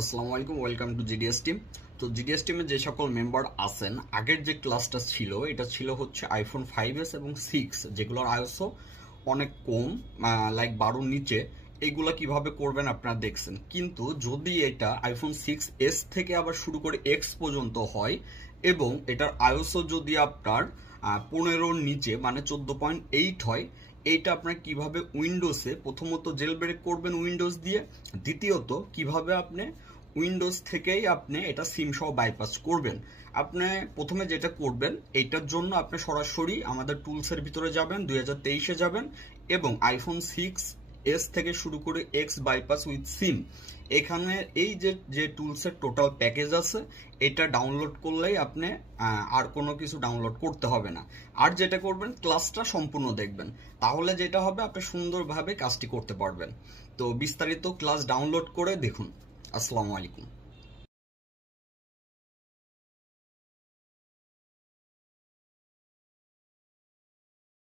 আসসালামু আলাইকুম, welcome to GDS team. তো জিডিএস টিমে যে সকল মেম্বার আছেন, আগের যে ক্লাসটা ছিল এটা ছিল হচ্ছে আইফোন 5s এবং 6 যেগুলোর আইওএসও অনেক কম, লাইক 12 নিচে। এইগুলা কিভাবে করবেন আপনারা দেখছেন, কিন্তু যদি এটা আইফোন 6s থেকে আবার শুরু করে এক্স পর্যন্ত হয় এবং এটার আইওএসও যদি আপনার 15 নিচে মানে 14.8 হয়, এইটা আপনার কিভাবে উইন্ডোজে প্রথমত জেল ব্রেক করবেন উইন্ডোজ দিয়ে, দ্বিতীয়ত কিভাবে আপনি উইন্ডোজ থেকেই আপনি এটা সিম সহ বাইপাস করবেন। আপনি প্রথমে যেটা করবেন, এইটার জন্য আপনি সরাসরি আমাদের টুলসের ভিতরে যাবেন, 2023-এ যাবেন এবং আইফোন 6s থেকে শুরু করে এক্স বাইপাস উইথ সিম, এখানে এই যে টুলসের টোটাল প্যাকেজ আছে এটা ডাউনলোড করলেই আপনি আর কোনো কিছু ডাউনলোড করতে হবে না। আর যেটা করবেন, ক্লাসটা সম্পূর্ণ দেখবেন, তাহলে যেটা হবে আপনি সুন্দরভাবে কাজটি করতে পারবেন। তো বিস্তারিত ক্লাস ডাউনলোড করে দেখুন। আসসালামু আলাইকুম।